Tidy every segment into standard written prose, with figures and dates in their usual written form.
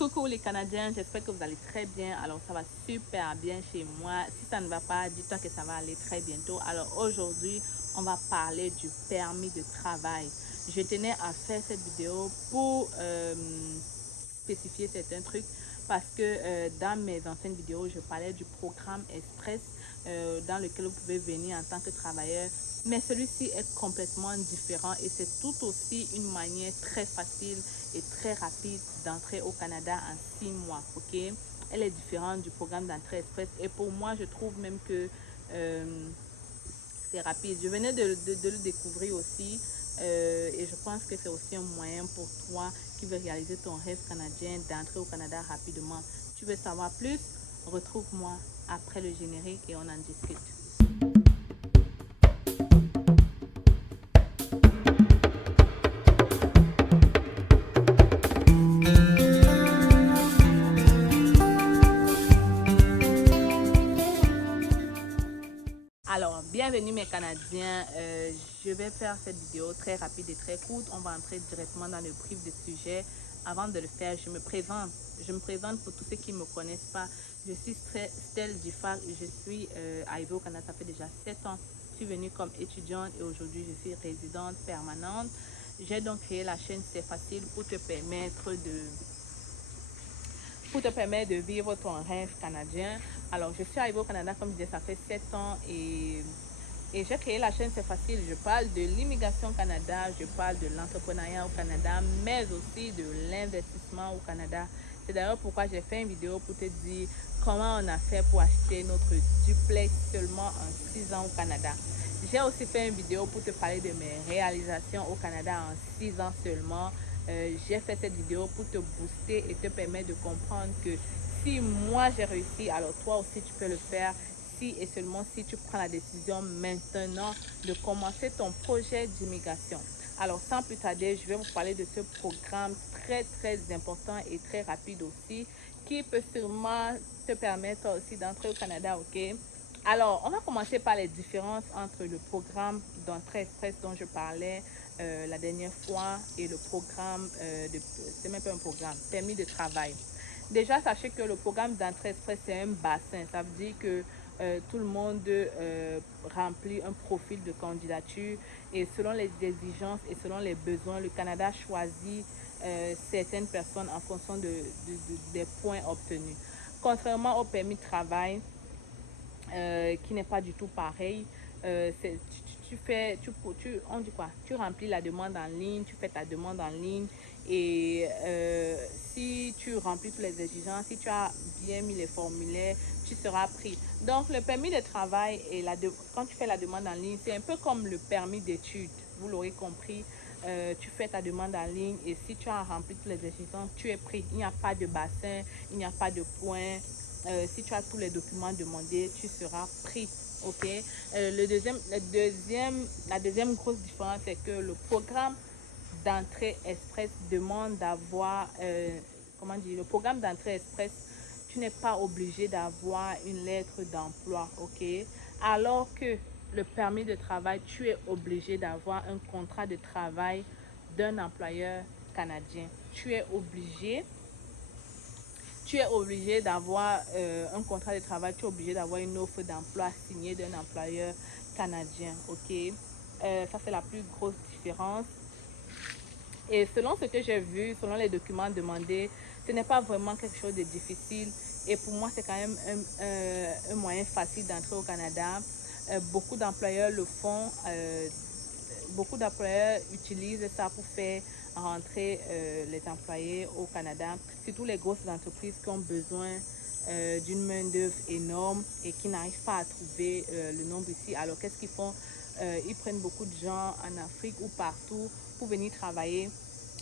Coucou les Canadiens, j'espère que vous allez très bien. Alors ça va super bien chez moi. Si ça ne va pas, dis-toi que ça va aller très bientôt. Alors aujourd'hui, on va parler du permis de travail. Je tenais à faire cette vidéo pour spécifier certains trucs parce que dans mes anciennes vidéos, je parlais du programme Express dans lequel vous pouvez venir en tant que travailleur. Mais celui-ci est complètement différent et c'est tout aussi une manière très facile et très rapide d'entrer au Canada en 6 mois. Ok, elle est différente du programme d'entrée express et pour moi, je trouve même que c'est rapide. Je venais de le découvrir aussi et je pense que c'est aussi un moyen pour toi qui veux réaliser ton rêve canadien d'entrer au Canada rapidement. Tu veux savoir plus? Retrouve-moi après le générique et on en discute. Alors, bienvenue mes Canadiens. Je vais faire cette vidéo très rapide et très courte. On va entrer directement dans le brief du sujet. Avant de le faire, je me présente. Je me présente pour tous ceux qui ne me connaissent pas. Je suis Stell Giffard et je suis arrivée au Canada, ça fait déjà 7 ans. Je suis venue comme étudiante et aujourd'hui je suis résidente permanente. J'ai donc créé la chaîne C'est Facile pour te permettre de vivre ton rêve canadien. Alors, je suis arrivée au Canada, comme je disais, ça fait 7 ans et j'ai créé la chaîne C'est Facile. Je parle de l'immigration au Canada, je parle de l'entrepreneuriat au Canada, mais aussi de l'investissement au Canada. C'est d'ailleurs pourquoi j'ai fait une vidéo pour te dire comment on a fait pour acheter notre duplex seulement en 6 ans au Canada. J'ai aussi fait une vidéo pour te parler de mes réalisations au Canada en 6 ans seulement. J'ai fait cette vidéo pour te booster et te permettre de comprendre que si moi j'ai réussi, alors toi aussi tu peux le faire si et seulement si tu prends la décision maintenant de commencer ton projet d'immigration. Alors sans plus tarder, je vais vous parler de ce programme très important et très rapide aussi qui peut sûrement te permettre aussi d'entrer au Canada, ok? Alors, on va commencer par les différences entre le programme d'entrée express dont je parlais la dernière fois et le programme c'est même pas un programme, permis de travail. Déjà, sachez que le programme d'entrée express, c'est un bassin. Ça veut dire que tout le monde remplit un profil de candidature et selon les exigences et selon les besoins, le Canada choisit certaines personnes en fonction des points obtenus. Contrairement au permis de travail, qui n'est pas du tout pareil. On dit quoi? Tu remplis la demande en ligne, tu fais ta demande en ligne et si tu remplis toutes les exigences, si tu as bien mis les formulaires, tu seras pris. Donc, le permis de travail et quand tu fais la demande en ligne, c'est un peu comme le permis d'études. Vous l'aurez compris, tu fais ta demande en ligne et si tu as rempli toutes les exigences, tu es pris. Il n'y a pas de bassin, il n'y a pas de points. Si tu as tous les documents demandés, tu seras pris. Ok. La deuxième grosse différence, c'est que le programme d'entrée express demande d'avoir, comment dire, le programme d'entrée express, tu n'es pas obligé d'avoir une lettre d'emploi, ok? Alors que le permis de travail, tu es obligé d'avoir un contrat de travail d'un employeur canadien. Tu es obligé d'avoir un contrat de travail, tu es obligé d'avoir une offre d'emploi signée d'un employeur canadien, ok? Ça, c'est la plus grosse différence. Et selon ce que j'ai vu, selon les documents demandés, ce n'est pas vraiment quelque chose de difficile. Et pour moi, c'est quand même un moyen facile d'entrer au Canada. Beaucoup d'employeurs le font. Beaucoup d'employeurs utilisent ça pour faire rentrer les employés au Canada. Surtout les grosses entreprises qui ont besoin d'une main-d'œuvre énorme et qui n'arrivent pas à trouver le nombre ici. Alors, qu'est-ce qu'ils font? Ils prennent beaucoup de gens en Afrique ou partout pour venir travailler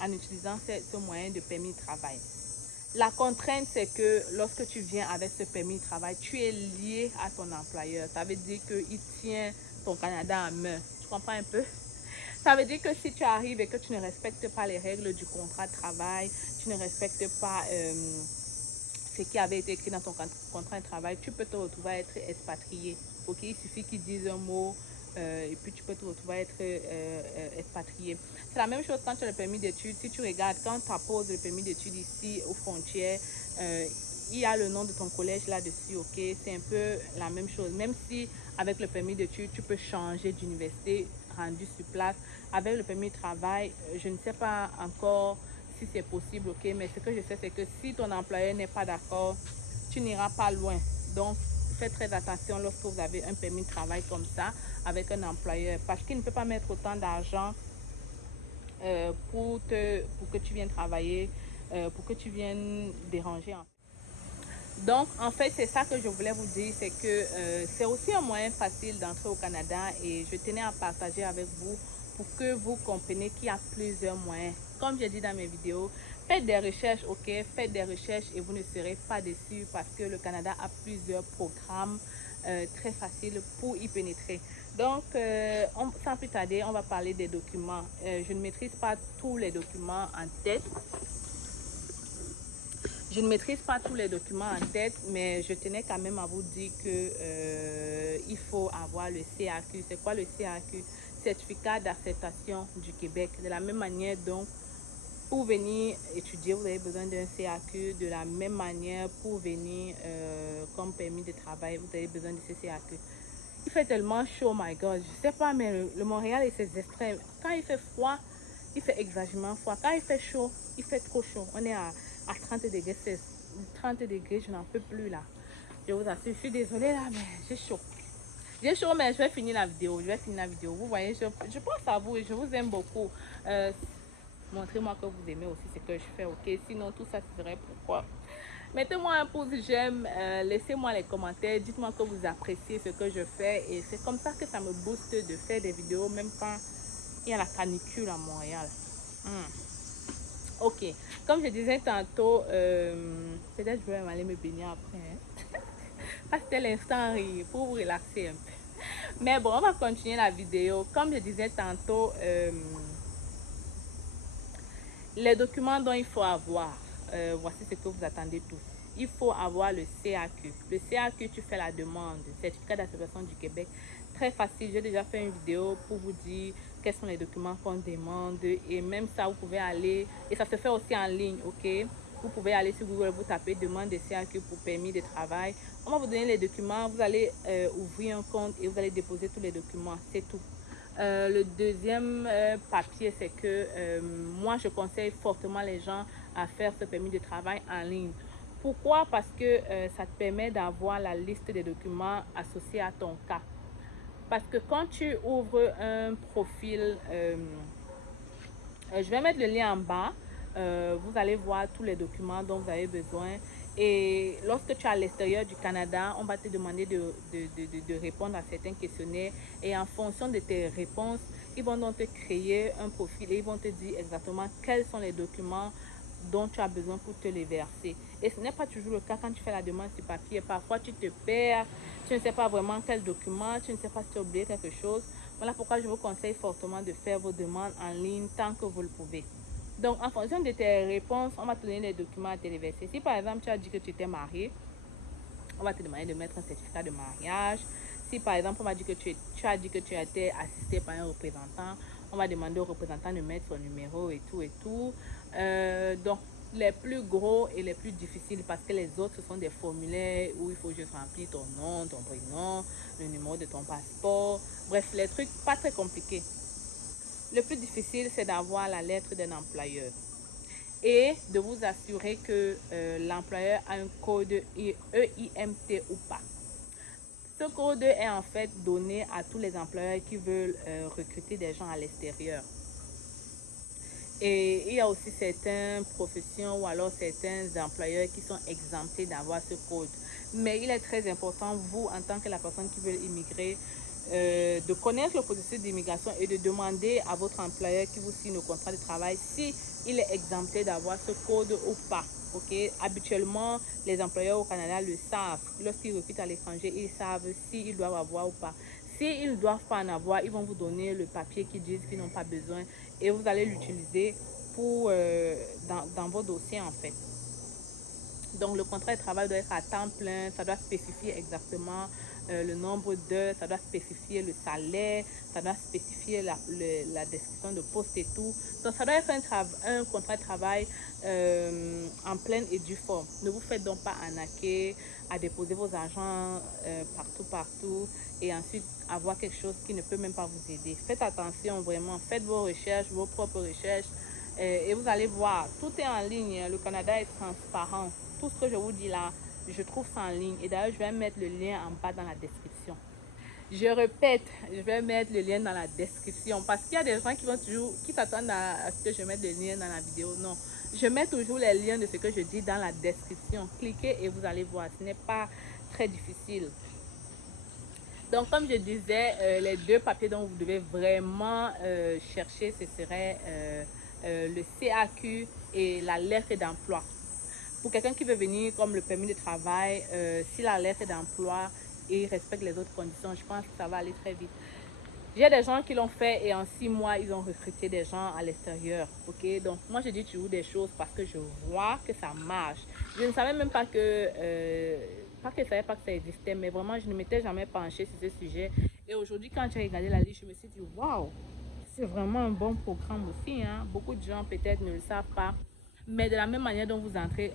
en utilisant ce moyen de permis de travail. La contrainte, c'est que lorsque tu viens avec ce permis de travail, tu es lié à ton employeur. Ça veut dire qu'il tient ton Canada en main. Tu comprends un peu? Ça veut dire que si tu arrives et que tu ne respectes pas les règles du contrat de travail, tu ne respectes pas ce qui avait été écrit dans ton contrat de travail, tu peux te retrouver à être expatrié. Ok, il suffit qu'ils disent un mot, et puis tu peux te retrouver à être expatrié. C'est la même chose quand tu as le permis d'études. Si tu regardes, quand tu apposes le permis d'études ici aux frontières, il y a le nom de ton collège là-dessus, ok? C'est un peu la même chose. Même si avec le permis d'études, tu peux changer d'université rendu sur place. Avec le permis de travail, je ne sais pas encore si c'est possible, ok? Mais ce que je sais, c'est que si ton employeur n'est pas d'accord, tu n'iras pas loin. Donc, faites très attention lorsque vous avez un permis de travail comme ça avec un employeur parce qu'il ne peut pas mettre autant d'argent pour que tu viennes travailler, pour que tu viennes déranger. Donc, en fait, c'est ça que je voulais vous dire, c'est que c'est aussi un moyen facile d'entrer au Canada et je tenais à partager avec vous pour que vous compreniez qu'il y a plusieurs moyens. Comme j'ai dit dans mes vidéos, faites des recherches, ok, faites des recherches et vous ne serez pas déçus parce que le Canada a plusieurs programmes très faciles pour y pénétrer. Donc, sans plus tarder, on va parler des documents. Je ne maîtrise pas tous les documents en tête. Je ne maîtrise pas tous les documents en tête, mais je tenais quand même à vous dire que il faut avoir le CAQ. C'est quoi le CAQ? Certificat d'acceptation du Québec. De la même manière, donc, pour venir étudier, vous avez besoin d'un CAQ. De la même manière, pour venir comme permis de travail, vous avez besoin de ce CAQ. Il fait tellement chaud, my God. Je sais pas, mais le Montréal et ses extrêmes. Quand il fait froid, il fait exagérément froid. Quand il fait chaud, il fait trop chaud. On est à 30 degrés, 30 degrés, je n'en peux plus là. Je vous assure, je suis désolée là, mais j'ai chaud. J'ai chaud, mais je vais finir la vidéo. Je vais finir la vidéo. Vous voyez, je pense à vous et je vous aime beaucoup. Montrez-moi que vous aimez aussi ce que je fais, ok? Sinon, tout ça serait pourquoi. Mettez-moi un pouce j'aime, laissez-moi les commentaires, dites-moi que vous appréciez ce que je fais et c'est comme ça que ça me booste de faire des vidéos même quand il y a la canicule à Montréal. Ok, comme je disais tantôt, peut-être je vais aller me baigner après. Hein? Parce que c'était l'instant rire pour vous relaxer un peu. Mais bon, on va continuer la vidéo. Comme je disais tantôt, les documents dont il faut avoir, voici ce que vous attendez tous. Il faut avoir le CAQ. Le CAQ, tu fais la demande, certificat d'acceptation du Québec. Très facile, j'ai déjà fait une vidéo pour vous dire quels sont les documents qu'on demande. Et même ça, vous pouvez aller, et ça se fait aussi en ligne, ok? Vous pouvez aller sur Google, vous tapez demande de CAQ pour permis de travail. On va vous donner les documents, vous allez ouvrir un compte et vous allez déposer tous les documents, c'est tout. Le deuxième papier, c'est que moi, je conseille fortement les gens à faire ce permis de travail en ligne. Pourquoi? Parce que ça te permet d'avoir la liste des documents associés à ton cas. Parce que quand tu ouvres un profil, je vais mettre le lien en bas, vous allez voir tous les documents dont vous avez besoin. Et lorsque tu es à l'extérieur du Canada, on va te demander de répondre à certains questionnaires. Et en fonction de tes réponses, ils vont donc te créer un profil et ils vont te dire exactement quels sont les documents dont tu as besoin pour te les verser. Et ce n'est pas toujours le cas quand tu fais la demande sur papier. Parfois, tu te perds, tu ne sais pas vraiment quel document, tu ne sais pas si tu as oublié quelque chose. Voilà pourquoi je vous conseille fortement de faire vos demandes en ligne tant que vous le pouvez. Donc, en fonction de tes réponses, on va te donner les documents à téléverser. Si par exemple, tu as dit que tu étais marié, on va te demander de mettre un certificat de mariage. Si par exemple, on va dire que tu as dit que tu as été assisté par un représentant, on va demander au représentant de mettre son numéro et tout et tout. Donc, les plus gros et les plus difficiles parce que les autres, ce sont des formulaires où il faut juste remplir ton nom, ton prénom, le numéro de ton passeport. Bref, les trucs pas très compliqués. Le plus difficile, c'est d'avoir la lettre d'un employeur et de vous assurer que l'employeur a un code EIMT ou pas. Ce code est en fait donné à tous les employeurs qui veulent recruter des gens à l'extérieur. Et il y a aussi certaines professions ou alors certains employeurs qui sont exemptés d'avoir ce code. Mais il est très important, vous, en tant que la personne qui veut immigrer, de connaître le processus d'immigration et de demander à votre employeur qui vous signe le contrat de travail si il est exempté d'avoir ce code ou pas. Okay? Habituellement, les employeurs au Canada le savent. Lorsqu'ils recrutent à l'étranger, ils savent s'ils doivent avoir ou pas. S'ils ne doivent pas en avoir, ils vont vous donner le papier qui dit qu'ils n'ont pas besoin et vous allez l'utiliser pour dans vos dossiers en fait. Donc le contrat de travail doit être à temps plein, ça doit spécifier exactement le nombre d'heures, ça doit spécifier le salaire, ça doit spécifier la description de poste et tout. Donc, ça doit être un contrat de travail en pleine et due forme. Ne vous faites donc pas arnaquer à déposer vos argents partout et ensuite avoir quelque chose qui ne peut même pas vous aider. Faites attention vraiment, faites vos recherches, vos propres recherches et vous allez voir, tout est en ligne. Le Canada est transparent. Tout ce que je vous dis là, je trouve ça en ligne. Et d'ailleurs, je vais mettre le lien en bas dans la description. Je répète, je vais mettre le lien dans la description parce qu'il y a des gens qui s'attendent à ce que je mette le lien dans la vidéo. Non, je mets toujours les liens de ce que je dis dans la description. Cliquez et vous allez voir, ce n'est pas très difficile. Donc, comme je disais, les deux papiers dont vous devez vraiment chercher, ce serait le CAQ et la lettre d'emploi. Pour quelqu'un qui veut venir comme le permis de travail, si la lettre d'emploi et respecte les autres conditions, je pense que ça va aller très vite. J'ai des gens qui l'ont fait et en 6 mois, ils ont recruté des gens à l'extérieur. Ok, donc moi je dis toujours des choses parce que je vois que ça marche. Je ne savais même pas je savais pas que ça existait, mais vraiment je ne m'étais jamais penchée sur ce sujet. Et aujourd'hui, quand j'ai regardé la liste, je me suis dit waouh, c'est vraiment un bon programme aussi. Hein. Beaucoup de gens peut-être ne le savent pas. Mais de la même manière dont vous entrez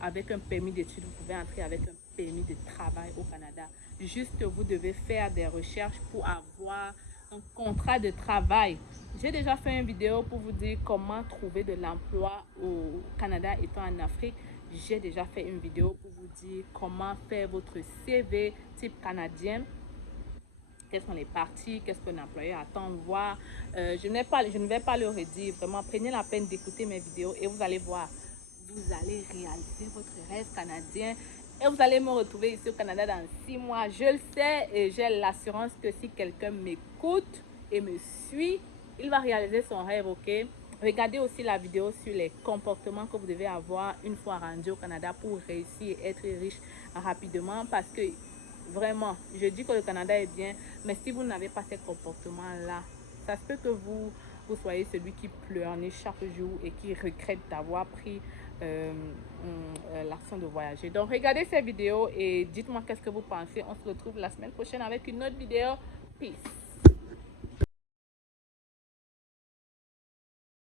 avec un permis d'études, vous pouvez entrer avec un permis de travail au Canada. Juste, vous devez faire des recherches pour avoir un contrat de travail. J'ai déjà fait une vidéo pour vous dire comment trouver de l'emploi au Canada étant en Afrique. J'ai déjà fait une vidéo pour vous dire comment faire votre CV type canadien. Quelles sont les parties, qu'est-ce qu'un employeur attend de voir. Je ne vais pas le redire. Vraiment, prenez la peine d'écouter mes vidéos et vous allez voir. Vous allez réaliser votre rêve canadien et vous allez me retrouver ici au Canada dans 6 mois. Je le sais et j'ai l'assurance que si quelqu'un m'écoute et me suit, il va réaliser son rêve, ok? Regardez aussi la vidéo sur les comportements que vous devez avoir une fois rendu au Canada pour réussir et être riche rapidement parce que vraiment, je dis que le Canada est bien, mais si vous n'avez pas ces comportements-là, ça se peut que vous soyez celui qui pleurniche chaque jour et qui regrette d'avoir pris l'action de voyager. Donc, regardez ces vidéos et dites-moi qu'est-ce que vous pensez. On se retrouve la semaine prochaine avec une autre vidéo. Peace.